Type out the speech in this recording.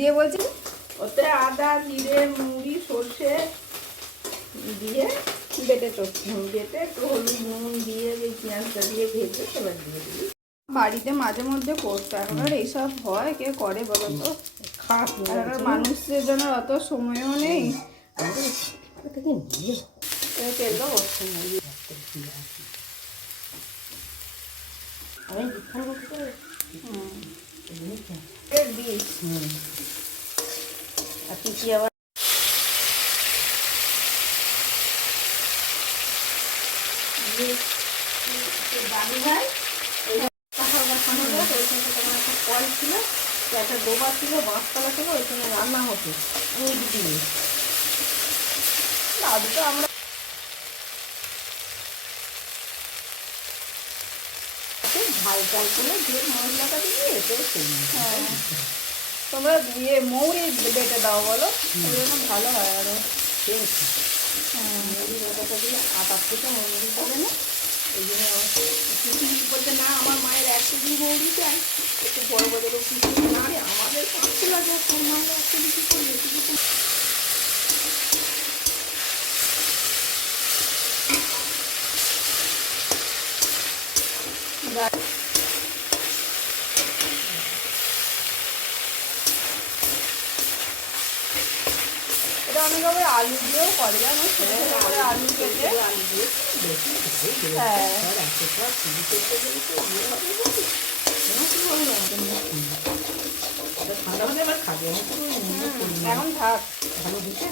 দিয়ে বলছি? ওতে আদা জিরে মুড়ি সর্ষে দিয়ে বেটে বেটে একটু হলুদ নুন দিয়ে ওই পেঁয়াজটা দিয়ে ভেজে এবার দিয়ে দিবি। বাড়িতে মাঝে মধ্যে করতো আর এইসব হয় কে করে বলো তো? মানুষের জন্য অত সময়ও নেই। এই আমি কি আবার। দাদি ভাই কাঁঠাল বাসানো হোক ওইখানে তোমার একটা কল ছিল একটা ডোবা ছিল বাঁশতলা ছিল ওইখানে রান্না হতো ওই দিদি দাদু তো আমরা ঝাল টাল করে দিয়ে মশলাটা দিয়ে এতে হ্যাঁ। তোমরা ইয়ে মৌরি বেটে দাও বলো। ভালো হয় আরও। হ্যাঁ মুড়ি বাটাটা দিয়ে আটা থেকে মুড়ি করে না। বলছে, না, আমার মায়ের মৌরি একটু না আমাদের অনেক আবার আলু দিয়েও করে জানো? ছোটো ছোটো করে আলু কেটে। হ্যাঁ। এখন থাক। ভালো দিতে